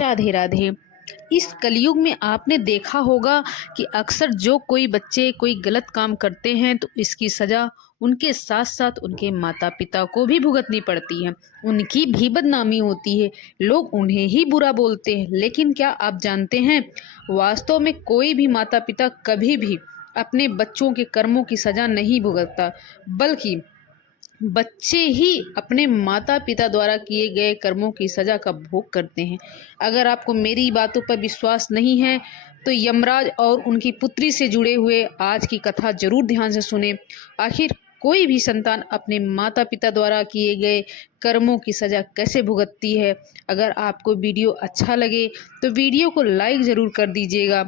राधे राधे। इस कलयुग में आपने देखा होगा कि अक्सर जो कोई बच्चे कोई गलत काम करते हैं तो इसकी सज़ा उनके साथ साथ उनके माता पिता को भी भुगतनी पड़ती है। उनकी भी बदनामी होती है, लोग उन्हें ही बुरा बोलते हैं। लेकिन क्या आप जानते हैं, वास्तव में कोई भी माता पिता कभी भी अपने बच्चों के कर्मों की सज़ा नहीं भुगतता, बल्कि बच्चे ही अपने माता पिता द्वारा किए गए कर्मों की सज़ा का भोग करते हैं। अगर आपको मेरी बातों पर विश्वास नहीं है तो यमराज और उनकी पुत्री से जुड़े हुए आज की कथा जरूर ध्यान से सुने। आखिर कोई भी संतान अपने माता पिता द्वारा किए गए कर्मों की सज़ा कैसे भुगतती है। अगर आपको वीडियो अच्छा लगे तो वीडियो को लाइक ज़रूर कर दीजिएगा।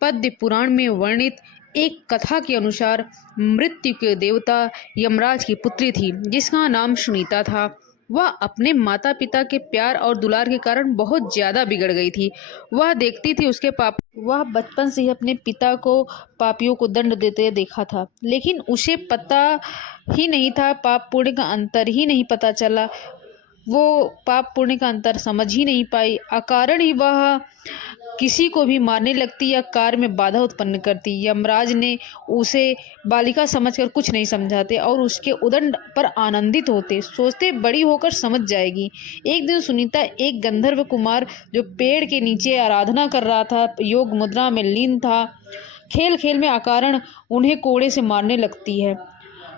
पद्म पुराण में वर्णित एक कथा के अनुसार मृत्यु के देवता यमराज की पुत्री थी जिसका नाम सुनीता था। वह अपने माता पिता के प्यार और दुलार के कारण बहुत ज्यादा बिगड़ गई थी। वह देखती थी उसके पाप वह बचपन से ही अपने पिता को पापियों को दंड देते देखा था, लेकिन उसे पता ही नहीं था, पाप पुण्य का अंतर ही नहीं पता चला। वो पाप पुण्य का अंतर समझ ही नहीं पाई। अकारण ही वह किसी को भी मारने लगती या कार्य में बाधा उत्पन्न करती। यमराज ने उसे बालिका समझकर कुछ नहीं समझाते और उसके उदंड पर आनंदित होते, सोचते बड़ी होकर समझ जाएगी। एक दिन सुनीता एक गंधर्व कुमार जो पेड़ के नीचे आराधना कर रहा था, योग मुद्रा में लीन था, खेल खेल में अकारण उन्हें कोड़े से मारने लगती है।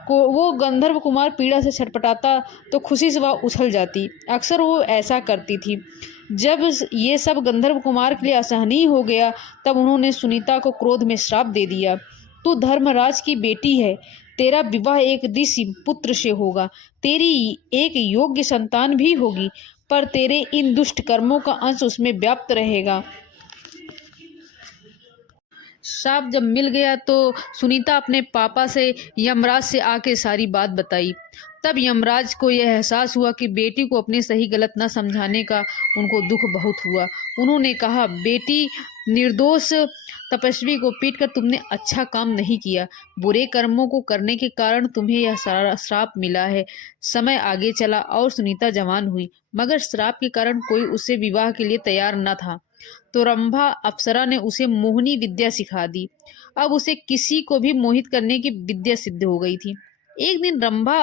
वो गंधर्व कुमार पीड़ा से छटपटाता तो खुशी से वह उछल जाती। अक्सर वो ऐसा करती थी। जब ये सब गंधर्व कुमार के लिए असहनीय हो गया तब उन्होंने सुनीता को क्रोध में श्राप दे दिया। तू धर्मराज की बेटी है, तेरा विवाह एक ऋषि पुत्र से होगा, तेरी एक योग्य संतान भी होगी, पर तेरे इन दुष्ट कर्मों का अंश उसमें व्याप्त रहेगा। श्राप जब मिल गया तो सुनीता अपने पापा से यमराज से आके सारी बात बताई। तब यमराज को यह एहसास हुआ कि बेटी को अपने सही गलत न समझाने का उनको दुख बहुत हुआ। उन्होंने कहा, बेटी, निर्दोष तपस्वी को पीटकर तुमने अच्छा काम नहीं किया। बुरे कर्मों को करने के कारण तुम्हें यह सारा श्राप मिला है। समय आगे चला और सुनीता जवान हुई, मगर श्राप के कारण कोई उससे विवाह के लिए तैयार न था। तो रंभा अप्सरा ने उसे मोहिनी विद्या सिखा दी। अब उसे किसी को भी मोहित करने की विद्या सिद्ध हो गई थी। एक दिन रंभा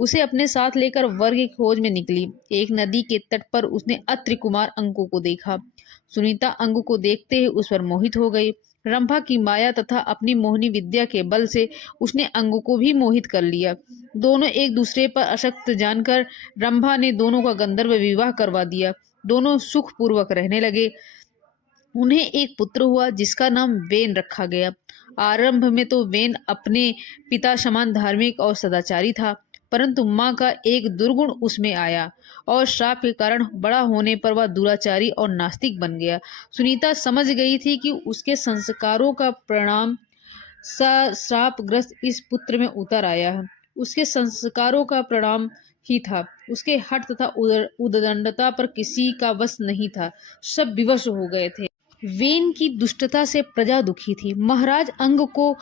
उसे अपने साथ लेकर वर की खोज में निकली। एक नदी के तट पर उसने अत्रि कुमार अंगु को देखा। सुनीता अंगु को देखते ही उस पर मोहित हो गई। रंभा की माया तथा अपनी मोहिनी विद्या के बल से उसने अंगु को भी मोहित कर लिया। दोनों एक दूसरे पर आसक्त जानकर रंभा ने दोनों का गंधर्व विवाह करवा दिया। दोनों सुख पूर्वक रहने लगे। उन्हें एक पुत्र हुआ जिसका नाम वेन रखा गया। आरंभ में तो वेन अपने पिता समान धार्मिक और सदाचारी था, परंतु माँ का एक दुर्गुण उसमें आया और श्राप के कारण बड़ा होने पर वह दुराचारी और नास्तिक बन गया। सुनीता समझ गई थी कि उसके संस्कारों का परिणाम श्रापग्रस्त इस पुत्र में उतर आया है। उसके संस्कारों का परिणाम ही था। उसके हठ तथा उद्दंडता पर किसी का वश नहीं था, सब विवश हो गए थे। वेन की दुष्टता से प्रजा दुखी थी। महाराज अंग को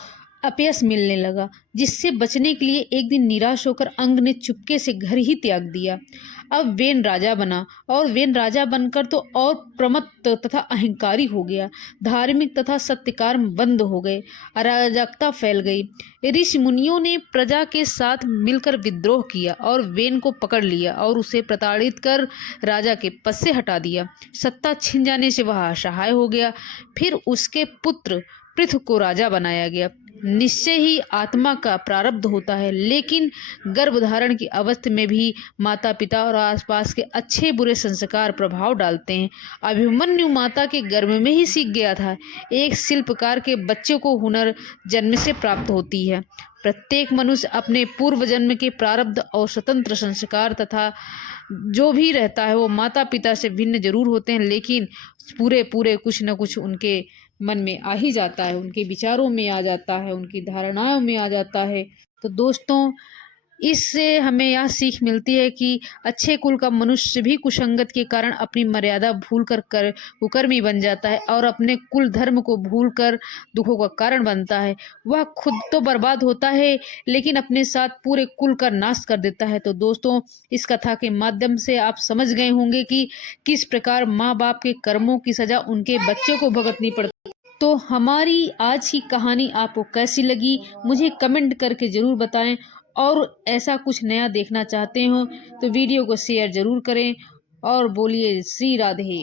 अपयश मिलने लगा, जिससे बचने के लिए एक दिन निराश होकर अंग ने चुपके से घर ही त्याग दिया। अब वेन राजा बना और वेन राजा बनकर तो और प्रमत्त तथा अहंकारी हो गया। धार्मिक तथा सत्यकार्य बंद हो गए, अराजकता फैल गई। ऋषि मुनियों ने प्रजा के साथ मिलकर विद्रोह किया और वेन को पकड़ लिया और उसे प्रताड़ित कर राजा के पद से हटा दिया। सत्ता छिन जाने से वह असहाय हो गया। फिर उसके पुत्र पृथु को राजा बनाया गया। निश्चय ही आत्मा का प्रारब्ध होता है, लेकिन गर्भधारण की अवस्था में भी माता पिता और आसपास के अच्छे बुरे संस्कार प्रभाव डालते हैं। अभिमन्यु माता के गर्भ में ही सीख गया था। एक शिल्पकार के बच्चे को हुनर जन्म से प्राप्त होती है। प्रत्येक मनुष्य अपने पूर्व जन्म के प्रारब्ध और स्वतंत्र संस्कार तथा जो भी रहता है वो माता पिता से भिन्न जरूर होते हैं, लेकिन पूरे कुछ न कुछ उनके मन में आ ही जाता है, उनके विचारों में आ जाता है, उनकी धारणाओं में आ जाता है। तो दोस्तों, इससे हमें यह सीख मिलती है कि अच्छे कुल का मनुष्य भी कुसंगत के कारण अपनी मर्यादा भूलकर कुकर्मी बन जाता है और अपने कुल धर्म को भूलकर दुखों का कारण बनता है। वह खुद तो बर्बाद होता है लेकिन अपने साथ पूरे कुल का नाश कर देता है। तो दोस्तों, इस कथा के माध्यम से आप समझ गए होंगे कि किस प्रकार माँ बाप के कर्मों की सजा उनके बच्चों को भुगतनी पड़ती है। तो हमारी आज की कहानी आपको कैसी लगी मुझे कमेंट करके ज़रूर बताएं, और ऐसा कुछ नया देखना चाहते हो तो वीडियो को शेयर ज़रूर करें और बोलिए श्री राधे।